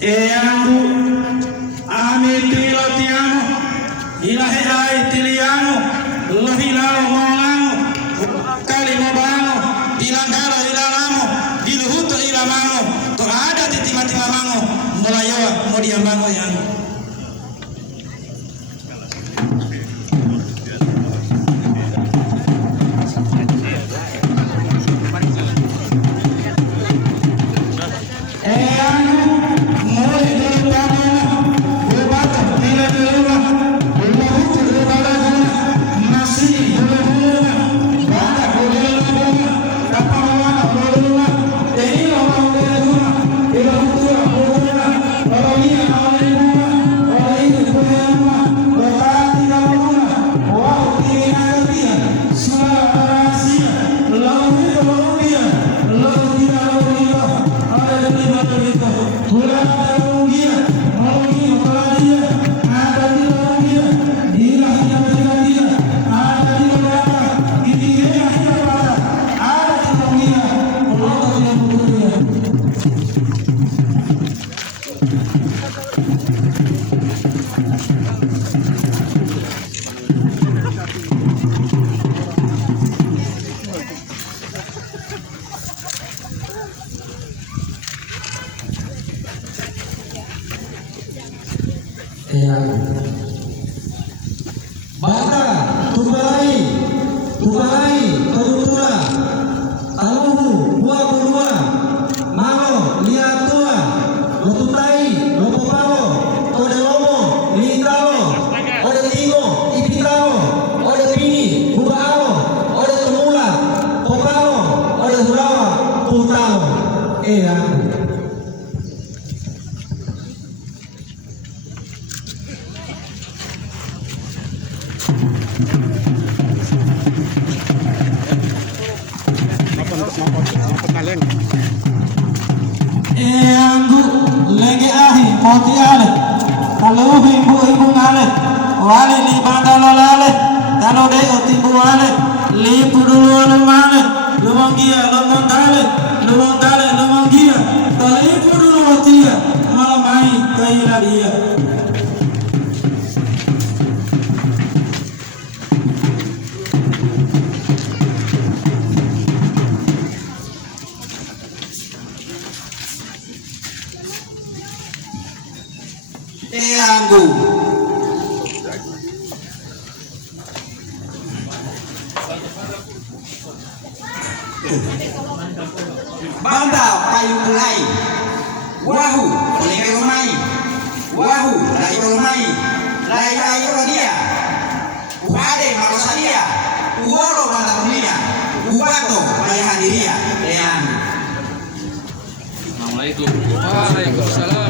Eangu ami trilotiano ilahi ai tiliano lohilao molano kalimobano dilangkara ilalamo diluhuto ilamano to ada titima-timamango mulayawa modiambango yangu Bata, tubalai, torutula, taluhu, buah bulua, malo, liatua, lotutai, lopopalo, todelomo, litalo, ode timo, ipitalo, ode pini, bubaalo, ode tumula, popalo, ode hulawa, putalo, Eangu lege ahi moti ale kalau ibu ngale wale li bandalo lale kalau de otibu ale li pudulu male lumongia lumongia kalau ibu dulu otia malam mai kaila dia Eangu Banda payung mulai wahu oleh rumai wahu lai rumai lai dia uade marosalia uoro banda dunia ubato lai hadiria Eangu. Assalamualaikum. Waalaikumsalam.